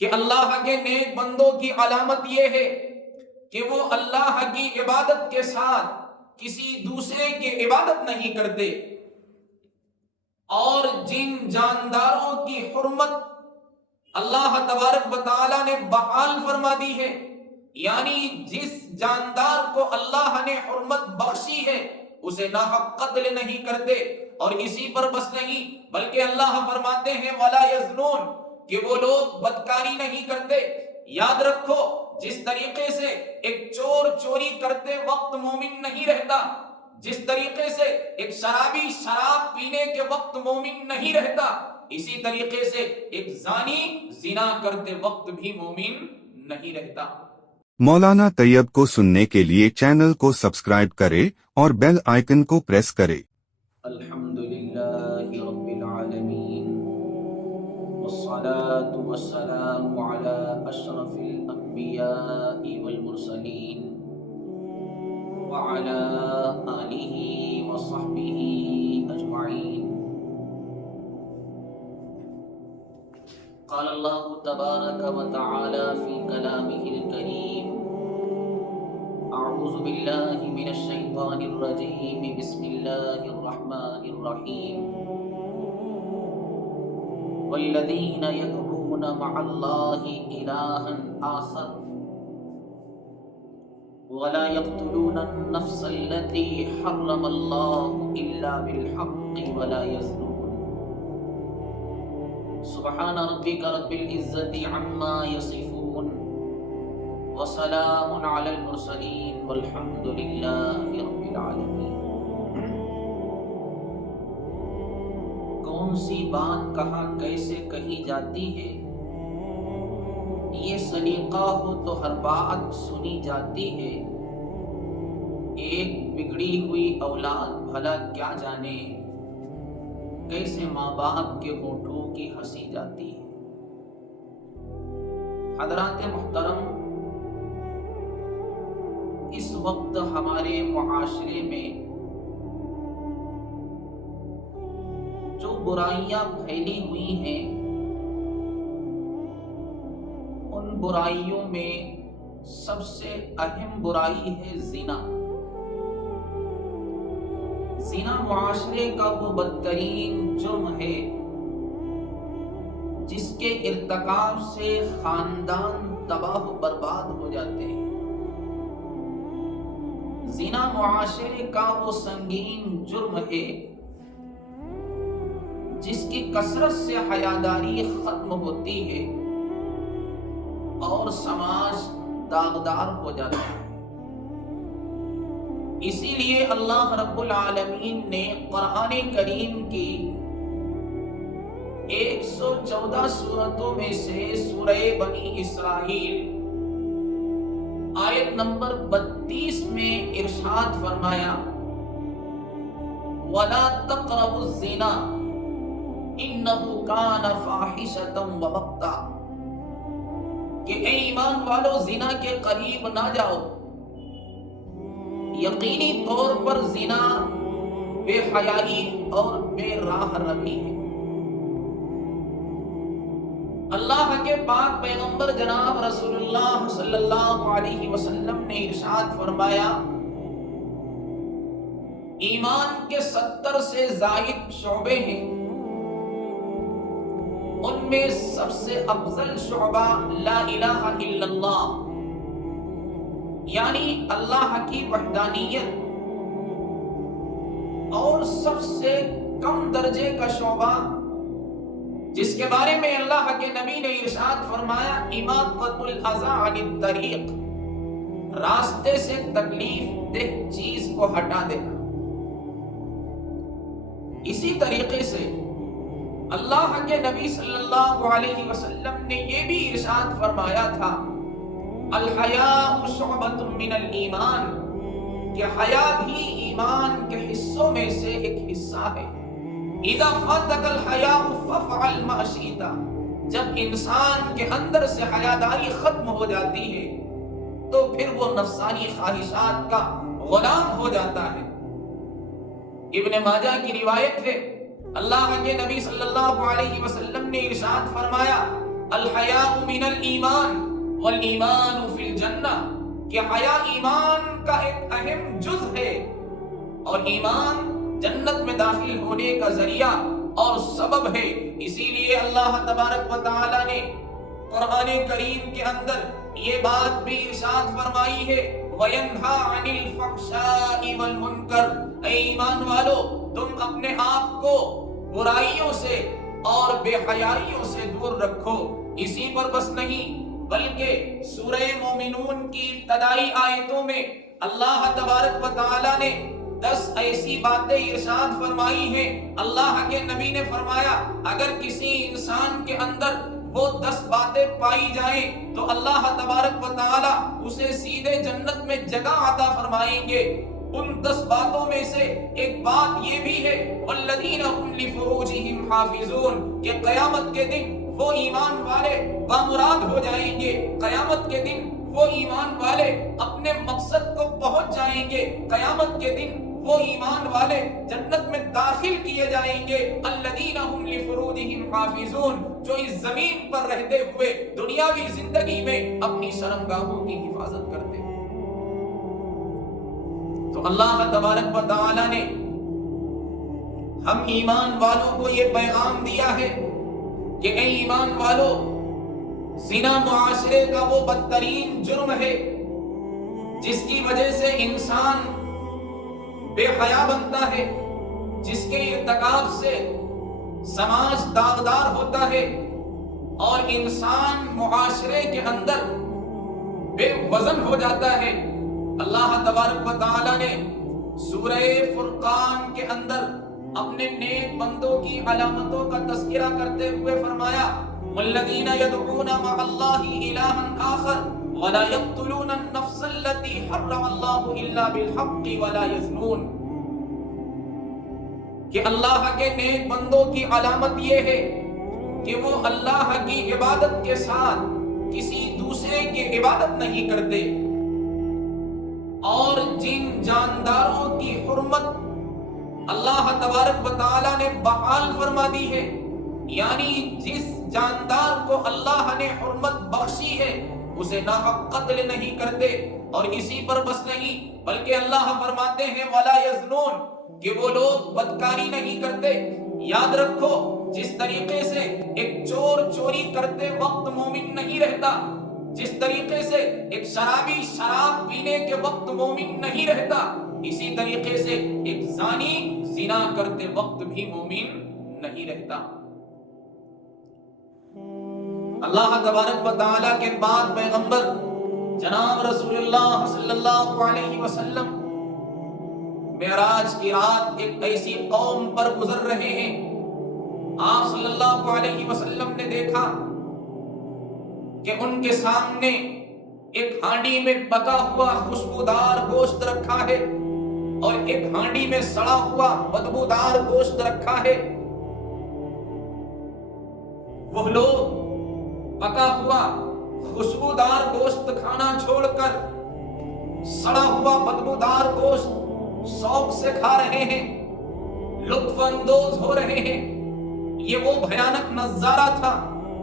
کہ اللہ کے نیک بندوں کی علامت یہ ہے کہ وہ اللہ کی عبادت کے ساتھ کسی دوسرے کی عبادت نہیں کرتے، اور جن جانداروں کی حرمت اللہ تبارک و تعالی نے بحال فرما دی ہے، یعنی جس جاندار کو اللہ نے حرمت بخشی ہے اسے ناحق قتل نہیں کرتے، اور اسی پر بس نہیں بلکہ اللہ فرماتے ہیں وَلَا يَزْنُونَ کہ وہ لوگ بدکاری نہیں کرتے۔ یاد رکھو جس طریقے سے ایک چور چوری کرتے وقت مومن نہیں رہتا، جس طریقے سے ایک شرابی شراب پینے کے وقت مومن نہیں رہتا، اسی طریقے سے ایک زانی زنا کرتے وقت بھی مومن نہیں رہتا۔ مولانا طیب کو سننے کے لیے چینل کو سبسکرائب کرے اور بیل آئیکن کو پریس کرے۔ الحمدللہ رب العالمین والصلاة والسلام علی اشرف الانبیاء والمرسلین وعلى آلہ وصحبہ اجمعین۔ قال اللہ تبارک وتعالی فی کلامہ الکریم اعوذ باللہ من الشیطان الرجیم بسم اللہ الرحمن الرحیم والذین یدعون مع اللہ الہا آخر ولا يقتلون النفس التي حرم الله إلا بالحق ولا يزنون سبحان ربك رب العزة عما يصفون وسلام على المرسلين والحمد لله رب العالمين۔ کون سی بات کہاں کیسے کہی جاتی ہے، یہ سلیقہ ہو تو ہر بات سنی جاتی ہے۔ ایک بگڑی ہوئی اولاد بھلا کیا جانے کیسے ماں باپ کے ہونٹوں کی ہنسی جاتی ہے۔ حضرات محترم، اس وقت ہمارے معاشرے میں جو برائیاں پھیلی ہوئی ہیں، ان برائیوں میں سب سے اہم برائی ہے زنا۔ زنا معاشرے کا وہ بدترین جرم ہے جس کے ارتکاب سے خاندان تباہ و برباد ہو جاتے ہیں۔ زنا معاشرے کا وہ سنگین جرم ہے جس کی کثرت سے حیاداری ختم ہوتی ہے اور سماج داغدار ہو جاتا ہے۔ اسی لیے اللہ رب العالمین نے قرآن کریم کی 114 سورتوں میں سے سورہ بنی اسرائیل آیت نمبر 32 میں ارشاد فرمایا وَلَا تَقْرَبُوا الزِّنَا إِنَّهُ كَانَ فَاحِشَةً وَمَقْتًا کہ اے ایمان والو زنا کے قریب نہ جاؤ، یقینی طور پر زنا بے حیائی اور بے راہ رمی ہے۔ اللہ کے پاک پیغمبر جناب رسول اللہ صلی اللہ علیہ وسلم نے ارشاد فرمایا ایمان کے 70 سے زائد شعبے ہیں، ان میں سب سے افضل شعبہ لا الہ الا اللہ، یعنی اللہ کی وحدانیت، اور سب سے کم درجے کا شعبہ جس کے بارے میں اللہ کے نبی نے ارشاد فرمایا اماطۃ الاذی عن الطریق، راستے سے تکلیف دہ چیز کو ہٹا دینا۔ اسی طریقے سے اللہ کے نبی صلی اللہ علیہ وسلم نے یہ بھی ارشاد فرمایا تھا الحیاء شعبۃ من الایمان، کہ حیا بھی ایمان کے حصوں میں سے ایک حصہ ہے۔ اذا فاتک الحیاء فافعل ما شئت، جب انسان کے اندر سے حیاداری ختم ہو جاتی ہے تو پھر وہ نفسانی خواہشات کا غلام ہو جاتا ہے۔ ابن ماجہ کی روایت ہے اللہ کے نبی صلی اللہ علیہ وسلم نے ارشاد فرمایا الحیاء من الایمان والایمان فی الجنہ، کہ حیا ایمان کا ایک اہم جز ہے اور ایمان جنت میں داخل ہونے کا ذریعہ اور سبب ہے۔ اسی لیے اللہ تبارک و تعالی نے قرآن کریم کے اندر یہ بات بھی ارشاد فرمائی ہے، وَيَنْهَا عَنِ الْفَحْشَاءِ وَالْمُنْكَرِ، اے ایمان والو تم اپنے آپ کو برائیوں سے اور بے حیائیوں سے دور رکھو۔ اسی پر بس نہیں بلکہ سورہ مومنون کی ابتدائی آیتوں میں اللہ تبارک و تعالی نے 10 ایسی باتیں ارشاد فرمائی ہیں۔ اللہ کے نبی نے فرمایا اگر کسی انسان کے اندر وہ 10 باتیں پائی جائیں تو اللہ تبارک و تعالی اسے سیدھے جنت میں جگہ عطا فرمائیں گے۔ ان 10 باتوں میں سے ایک بات یہ بھی ہے والذین هم لفروجهم حافظون، کہ قیامت کے دن وہ ایمان والے بامراد ہو جائیں گے، قیامت کے دن وہ ایمان والے اپنے مقصد کو پہنچ جائیں گے، قیامت کے دن وہ ایمان والے جنت میں داخل کیے جائیں گے۔ الذین هم لفروجهم حافظون، جو اس زمین پر رہتے ہوئے دنیاوی زندگی میں اپنی شرمگاہوں کی حفاظت کرتے ہیں۔ تو اللہ تبارک و تعالی نے ہم ایمان والوں کو یہ پیغام دیا ہے کہ اے ایمان والو، زنا معاشرے کا وہ بدترین جرم ہے جس کی وجہ سے انسان بے حیا بنتا ہے، جس کے ارتکاب سے سماج داغدار ہوتا ہے اور انسان معاشرے کے اندر بے وزن ہو جاتا ہے۔ اللہ تبارک و تعالی نے سورہ فرقان کے اندر اپنے نیک بندوں کی علامتوں کا تذکرہ کرتے ہوئے فرمایا والذین یدعون مع اللہ الہا آخر ولا یقتلون النفس التي حرم اللہ الا بالحق ولا یزنون، کہ اللہ کے نیک بندوں کی علامت یہ ہے کہ وہ اللہ کی عبادت کے ساتھ کسی دوسرے کی عبادت نہیں کرتے، اور جن جانداروں کی حرمت اللہ تبارک و تعالی نے بحال فرما دی ہے، یعنی جس جاندار کو اللہ نے حرمت بخشی ہے اسے ناحق قتل نہیں کرتے۔ اور اسی پر بس نہیں بلکہ اللہ فرماتے ہیں ولا یزنون، کہ وہ لوگ بدکاری نہیں کرتے۔ یاد رکھو جس طریقے سے ایک چور چوری کرتے وقت مومن نہیں رہتا، جس طریقے سے ایک شرابی شراب پینے کے وقت مومن نہیں رہتا، اسی طریقے سے ایک زانی زنا کرتے وقت بھی مومن نہیں رہتا۔ اللہ تبارک و تعالیٰ کے بعد پیغمبر جناب رسول اللہ صلی اللہ علیہ وسلم معراج کی رات ایک ایسی قوم پر گزر رہے ہیں۔ آپ صلی اللہ علیہ وسلم نے دیکھا کہ ان کے سامنے ایک ہانڈی میں پکا ہوا خوشبودار گوشت رکھا ہے اور ایک ہانڈی میں سڑا ہوا بدبودار گوشت رکھا ہے۔ وہ لوگ پکا ہوا خوشبودار گوشت کھانا چھوڑ کر سڑا ہوا بدبودار گوشت شوق سے کھا رہے ہیں، لطف اندوز ہو رہے ہیں۔ یہ وہ بھیانک نظارہ تھا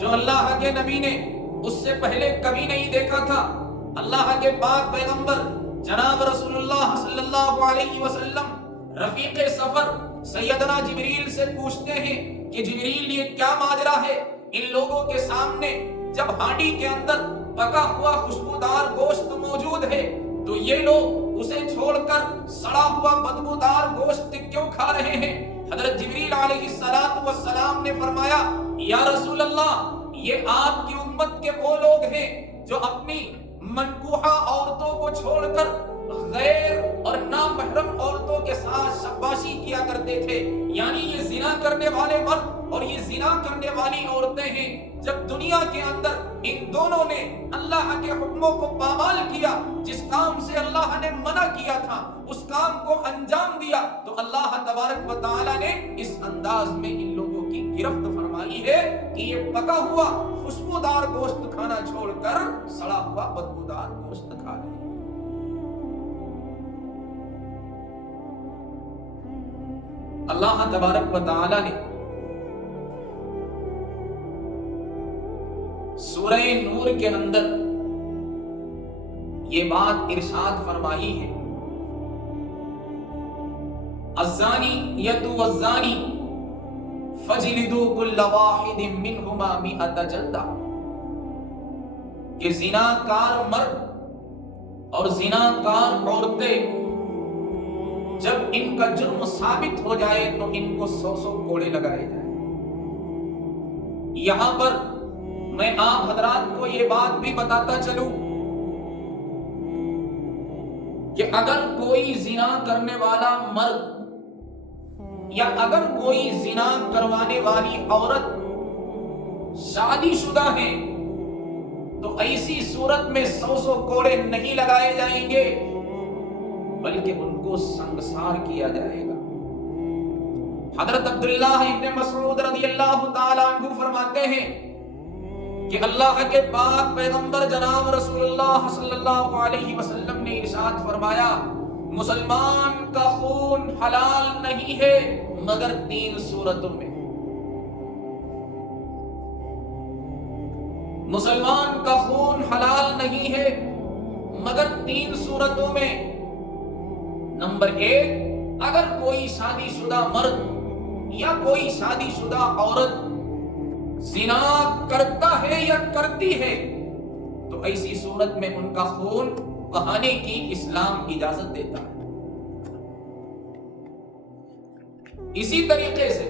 جو اللہ کے نبی نے اس سے پہلے کبھی نہیں دیکھا تھا۔ اللہ کے پاک پیغمبر جناب رسول اللہ صلی اللہ علیہ وسلم رفیق سفر سیدنا جبریل سے پوچھتے ہیں کہ جبریل یہ کیا ماجرا ہے؟ ان لوگوں کے سامنے جب ہانڈی کے اندر پکا ہوا خوشبودار گوشت موجود ہے تو یہ لوگ اسے چھوڑ کر سڑا ہوا بدبودار گوشت کیوں کھا رہے ہیں؟ حضرت جبریل علیہ السلام نے فرمایا یا رسول اللہ، یہ آپ کی امت کے وہ لوگ ہیں جو اپنی منکوحہ عورتوں کو چھوڑ کر غیر اور نامحرم عورتوں کے ساتھ شباشی کیا کرتے تھے، یعنی یہ زنا کرنے والے مرد اور یہ زنا کرنے والی عورتیں ہیں۔ جب دنیا کے اندر ان دونوں نے اللہ کے حکموں کو پامال کیا، جس کام سے اللہ نے منع کیا تھا اس کام کو انجام دیا، تو اللہ تبارک و تعالی نے اس انداز میں ان لوگوں کی گرفت فرمائی ہے کہ یہ پکا ہوا خوشبودار گوشت کھانا چھوڑ کر سڑا ہوا بدبودار گوشت کھا رہے ہیں۔ اللہ تبارک و تعالی نے سورہ نور کے اندر یہ بات ارشاد فرمائی ہے، الزانی والزانی فجلدوا کل واحد منہما 100 جلدہ، کہ زناکار مرد اور زناکار عورتیں جب ان کا جرم ثابت ہو جائے تو ان کو 100 کوڑے لگائے جائیں۔ یہاں پر میں آپ حضرات کو یہ بات بھی بتاتا چلوں کہ اگر کوئی زنا کرنے والا مرد یا اگر کوئی زنا کروانے والی عورت شادی شدہ ہے تو ایسی صورت میں 100 کوڑے نہیں لگائے جائیں گے، بلکہ ان کو سنگسار کیا جائے گا۔ حضرت عبداللہ ابن مسعود رضی اللہ تعالیٰ عنہ فرماتے ہیں کہ اللہ کے پاک پیغمبر جناب رسول اللہ صلی اللہ علیہ وسلم نے ارشاد فرمایا، مسلمان کا خون حلال نہیں ہے مگر 3 صورتوں میں۔ مسلمان کا خون حلال نہیں ہے مگر 3 صورتوں میں۔ نمبر 1، اگر کوئی شادی شدہ مرد یا کوئی شادی شدہ عورت زنا کرتا ہے یا کرتی ہے تو ایسی صورت میں ان کا خون بہانے کی اسلام اجازت دیتا ہے۔ اسی طریقے سے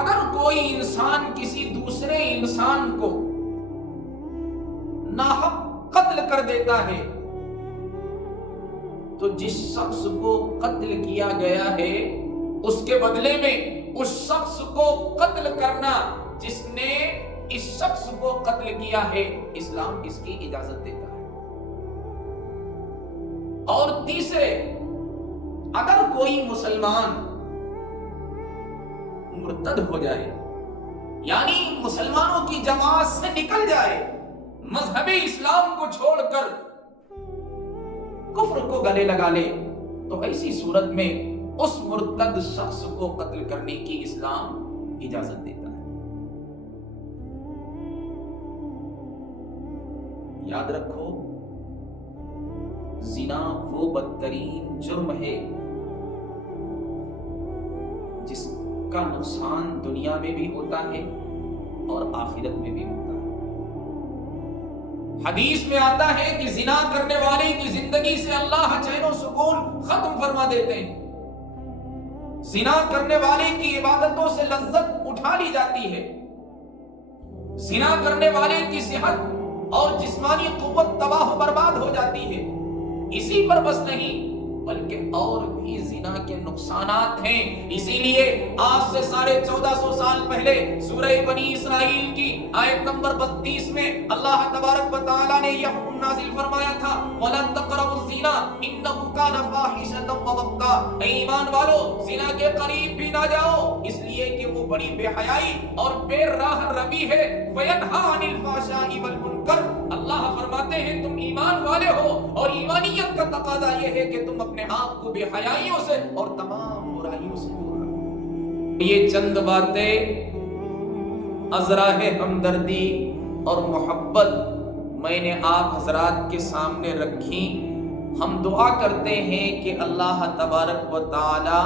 اگر کوئی انسان کسی دوسرے انسان کو ناحق قتل کر دیتا ہے تو جس شخص کو قتل کیا گیا ہے اس کے بدلے میں اس شخص کو قتل کرنا جس نے اس شخص کو قتل کیا ہے، اسلام اس کی اجازت دیتا ہے۔ اور تیسرے، اگر کوئی مسلمان مرتد ہو جائے یعنی مسلمانوں کی جماعت سے نکل جائے، مذہب اسلام کو چھوڑ کر کفر کو گلے لگا لے، تو ایسی صورت میں اس مرتد شخص کو قتل کرنے کی اسلام اجازت دیتا ہے۔ یاد رکھو، زنا وہ بدترین جرم ہے جس کا نقصان دنیا میں بھی ہوتا ہے اور آخرت میں بھی ہوتا ہے۔ حدیث میں آتا ہے کہ زنا کرنے والے کی زندگی سے اللہ چین و سکون ختم فرما دیتے ہیں، زنا کرنے والے کی عبادتوں سے لذت اٹھا لی جاتی ہے، زنا کرنے والے کی صحت اور جسمانی قوت تباہ و برباد ہو جاتی ہے۔ اسی پر بس نہیں بلکہ اور بھی زنا کے نقصانات ہیں۔ اسی لیے آج سے 1450 سال پہلے سورہ بنی اسرائیل کی آیت نمبر 32 میں اللہ تبارک و تعالی نے یہ حکم نازل فرمایا تھا، وَلَن تَقْرَبُوا الزِّنَا إِنَّهُ كَانَ فَاحِشَةً وَمَقْتًا، اے ایمان والو زنا کے قریب بھی نہ جاؤ، اس لیے کہ وہ بڑی بے حیائی اور بے راہ روی ہے۔ وَيَنْهَىٰ عَنِ الْفَحْشَاءِ وَالْمُنكَرِ، اللہ فرماتے ہیں تم ایمان والے ہو اور ایمانیت کا تقاضا یہ ہے کہ تم اپنے آپ کو بے حیائیوں سے اور تمام برائیوں سے دور رکھو۔ یہ چند باتیں ازراہ ہمدردی اور محبت میں نے آپ حضرات کے سامنے رکھی۔ ہم دعا کرتے ہیں کہ اللہ تبارک و تعالی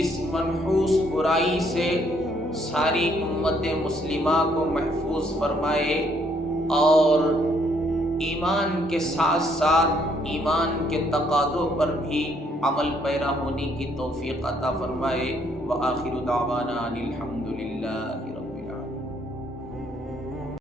اس منحوس برائی سے ساری امت مسلمہ کو محفوظ فرمائے اور ایمان کے ساتھ ساتھ ایمان کے تقاضوں پر بھی عمل پیرا ہونے کی توفیق عطا فرمائے۔ وآخر دعوانا ان الحمد للہ۔